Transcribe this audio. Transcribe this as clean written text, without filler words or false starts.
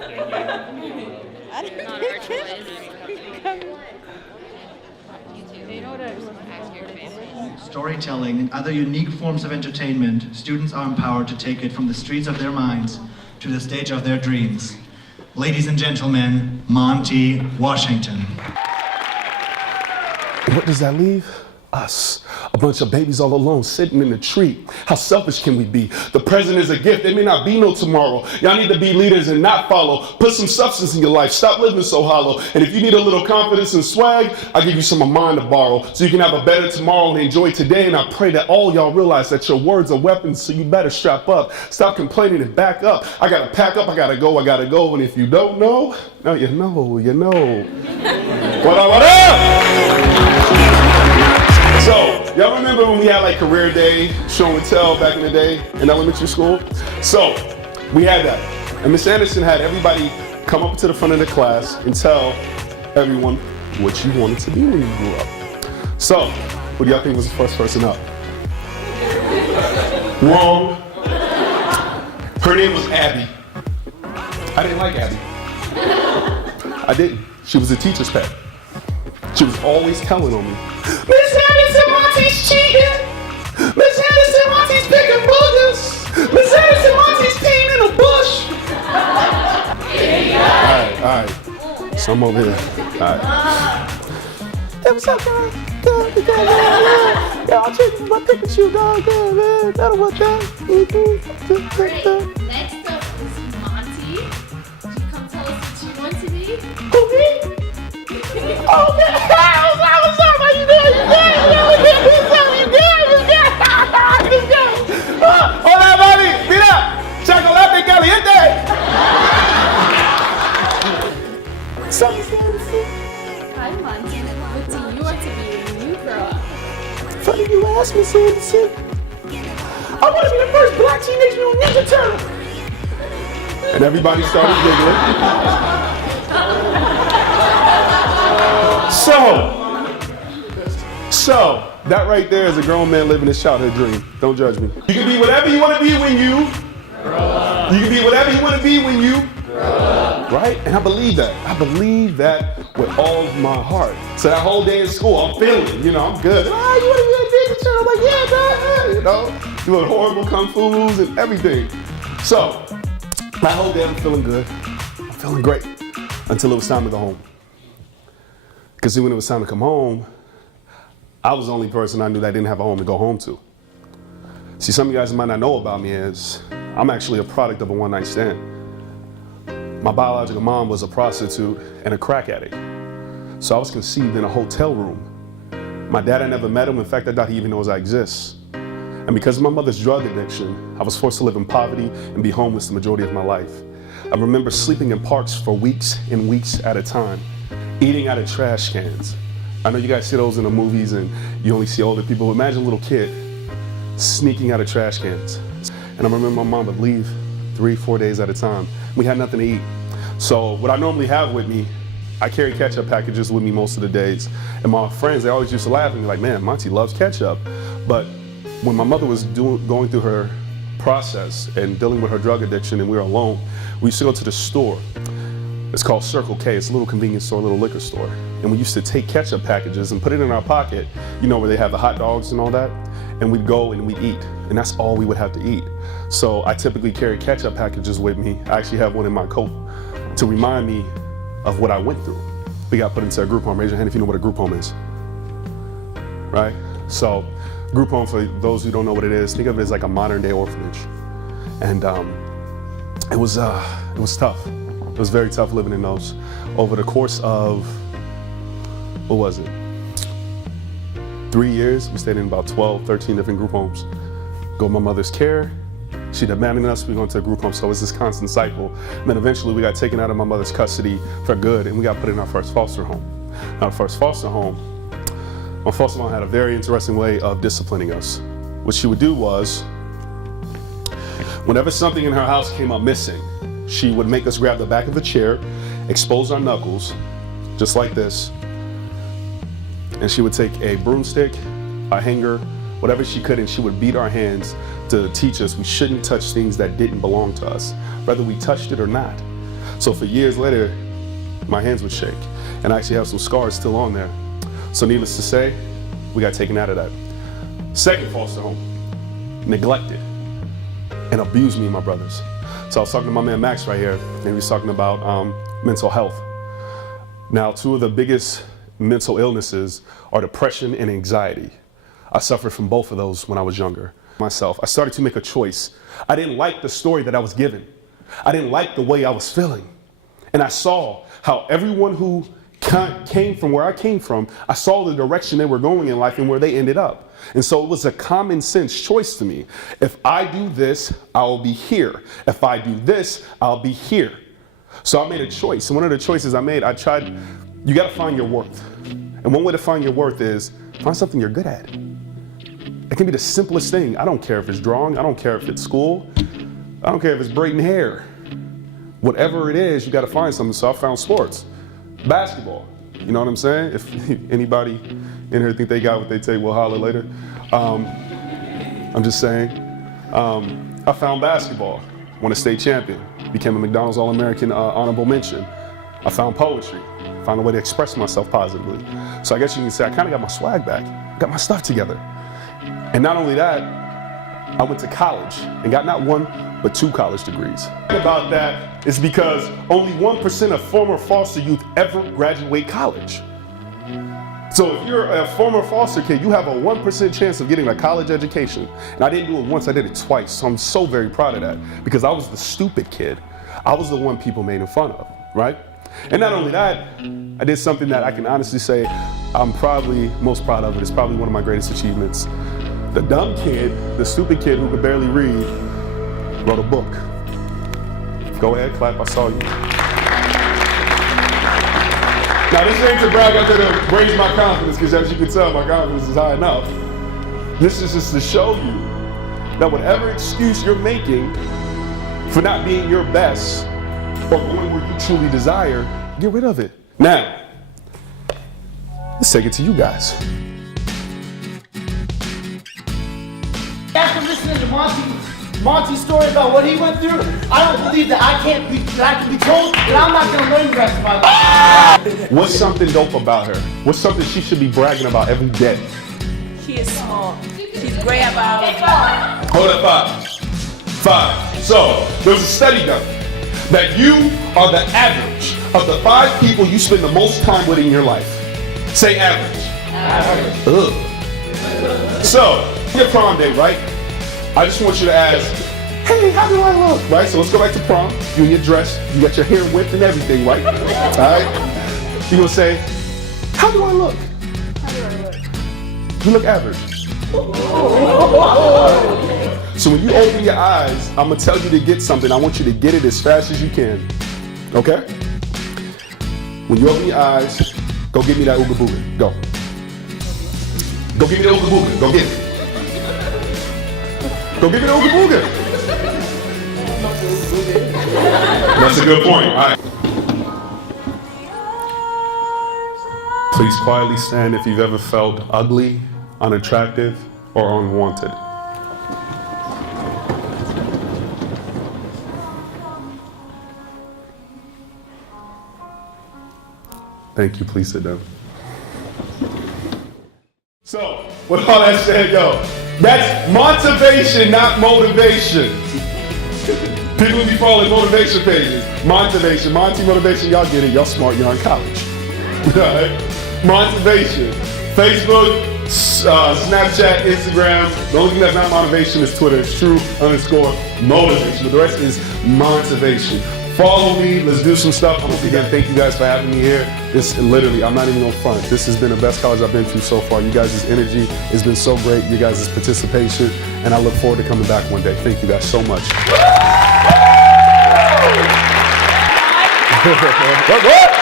I don't Not our choice. You know what I was Ask your family. Storytelling and other unique forms of entertainment, students are empowered to take it from the streets of their minds to the stage of their dreams. Ladies and gentlemen, Monti Washington. What does that leave? Us. A bunch of babies all alone sitting in a tree. How selfish can we be? The present is a gift. There may not be no tomorrow. Y'all need to be leaders and not follow. Put some substance in your life. Stop living so hollow. And if you need a little confidence and swag, I'll give you some of mine to borrow so you can have a better tomorrow and enjoy today. And I pray that all y'all realize that your words are weapons, so you better strap up. Stop complaining and back up. I gotta pack up, I gotta go. And if you don't know, now you know, you know. What up, what up? So, y'all remember when we had like career day, show and tell back in the day in elementary school? So, we had that. And Miss Anderson had everybody come up to the front of the class and tell everyone what you wanted to be when you grew up. So, who do y'all think was the first person up? Wrong. Her name was Abby. I didn't like Abby. I didn't. She was a teacher's pet. She was always telling on me. Miss Anderson, Monty's cheating. Miss Anderson, Monty's picking boogers. Miss Anderson, Monty's peeing in a bush. All right. Some over here. All right. Hey, what's up, guys? Yeah, I'll check my Pikachu, dog. Yeah, man. That'll work out. Great. Next up is Monty. Could you come tell us what you want to be? Who, me? Oh, man. What's up? How you doing? Hola, mami. Mira. Chocolate caliente. Hi, Monty. What do you want to be when you grow up? Funny you ask me, Sanderson. I want to be the first Black Teenage Mutant Ninja Turtle. And everybody started giggling. So, that right there is a grown man living his childhood dream. Don't judge me. You can be whatever you want to be when you grow up. You can be whatever you want to be when you grow up. Right? And I believe that. I believe that with all of my heart. So that whole day in school, I'm feeling, I'm good. You want to be a Ninja Turtle? I'm like, yeah, God. Doing horrible kung fu's and everything. So, that whole day I'm feeling good. I'm feeling great. Until it was time to go home. Because when it was time to come home, I was the only person I knew that didn't have a home to go home to. See, some of you guys might not know about me is I'm actually a product of a one-night stand. My biological mom was a prostitute and a crack addict. So I was conceived in a hotel room. My dad, I never met him. In fact, I doubt he even knows I exist. And because of my mother's drug addiction, I was forced to live in poverty and be homeless the majority of my life. I remember sleeping in parks for weeks and weeks at a time, eating out of trash cans. I know you guys see those in the movies and you only see older people. Imagine a little kid sneaking out of trash cans. And I remember my mom would leave 3-4 days at a time. We had nothing to eat. So what I normally have with me, I carry ketchup packages with me most of the days. And my friends, they always used to laugh at me like, man, Monty loves ketchup. But when my mother was going through her process and dealing with her drug addiction and we were alone, we used to go to the store. It's called Circle K. It's a little convenience store, a little liquor store. And we used to take ketchup packages and put it in our pocket, where they have the hot dogs and all that. And we'd go and we'd eat. And that's all we would have to eat. So I typically carry ketchup packages with me. I actually have one in my coat to remind me of what I went through. We got put into a group home. Raise your hand if you know what a group home is. Right? So group home, for those who don't know what it is, think of it as like a modern day orphanage. And it was tough. It was very tough living in those. Over the course of, 3 years, we stayed in about 12, 13 different group homes. Go to my mother's care, she'd abandoned us, we went to a group home, so it was this constant cycle. And then eventually we got taken out of my mother's custody for good, and we got put in our first foster home. Now, our first foster home, my foster mom had a very interesting way of disciplining us. What she would do was, whenever something in her house came up missing, she would make us grab the back of a chair, expose our knuckles, just like this, and she would take a broomstick, a hanger, whatever she could, and she would beat our hands to teach us we shouldn't touch things that didn't belong to us, whether we touched it or not. So for years later, my hands would shake. And I actually have some scars still on there. So needless to say, we got taken out of that. Second foster home, neglected and abused me and my brothers. So I was talking to my man Max right here, and he was talking about mental health. Now, two of the biggest mental illnesses are depression and anxiety. I suffered from both of those when I was younger. Myself, I started to make a choice. I didn't like the story that I was given. I didn't like the way I was feeling. And I saw how everyone who came from where I came from, I saw the direction they were going in life and where they ended up. And so it was a common sense choice to me. If I do this, I'll be here. If I do this, I'll be here. So I made a choice. And one of the choices I made, you gotta find your worth. And one way to find your worth is find something you're good at. It can be the simplest thing. I don't care if it's drawing. I don't care if it's school. I don't care if it's braiding hair. Whatever it is, you gotta find something. So I found sports. Basketball. You know what I'm saying? If anybody in here think they got what they take, we'll holler later. I'm just saying. I found basketball. Won a state champion. Became a McDonald's All-American honorable mention. I found poetry. Found a way to express myself positively. So I guess you can say I kind of got my swag back. Got my stuff together. And not only that, I went to college and got not one, but 2 college degrees. About that is because only 1% of former foster youth ever graduate college. So if you're a former foster kid, you have a 1% chance of getting a college education. And I didn't do it once, I did it twice. So I'm so very proud of that because I was the stupid kid. I was the one people made fun of, right? And not only that, I did something that I can honestly say I'm probably most proud of. It's probably one of my greatest achievements. The dumb kid, the stupid kid who could barely read, wrote a book. Go ahead, clap, I saw you. Now this ain't to brag, I'm gonna raise my confidence, because as you can tell, my confidence is high enough. This is just to show you that whatever excuse you're making for not being your best or going where you truly desire, get rid of it. Now, let's take it to you guys. After listening to Monty's story about what he went through, I don't believe that I can be told that I'm not gonna learn the rest of my life. What's something dope about her? What's something she should be bragging about every day? She is smart. She's great about it. Hold up, 5. So, there's a study done that you are the average of the 5 people you spend the most time with in your life. Say average. Average. Ugh. So, your prom date, right? I just want you to ask, hey, how do I look? Right? So let's go back to prom. You in your dress, you got your hair whipped and everything, right? All right? You're gonna say, how do I look? How do I look? You look average. So when you open your eyes, I'm gonna tell you to get something. I want you to get it as fast as you can. Okay? When you open your eyes, go get me that ooga booga. Go. Go give me the ooga booga. Go get it. Go give me the ooga booga. That's a good point. All right. Please quietly stand if you've ever felt ugly, unattractive, or unwanted. Thank you. Please sit down. So, with all that said, go. That's Montivation, not motivation. People be following motivation pages. Montivation, Monty Motivation, y'all get it. Y'all smart, y'all in college. Right? Montivation. Facebook, Snapchat, Instagram. The only thing that's not motivation is Twitter. It's true_motivation. But the rest is Montivation. Follow me. Let's do some stuff. Once again, thank you guys for having me here. This literally, I'm not even on front. This has been the best college I've been to so far. You guys' energy has been so great. You guys' participation. And I look forward to coming back one day. Thank you guys so much. What?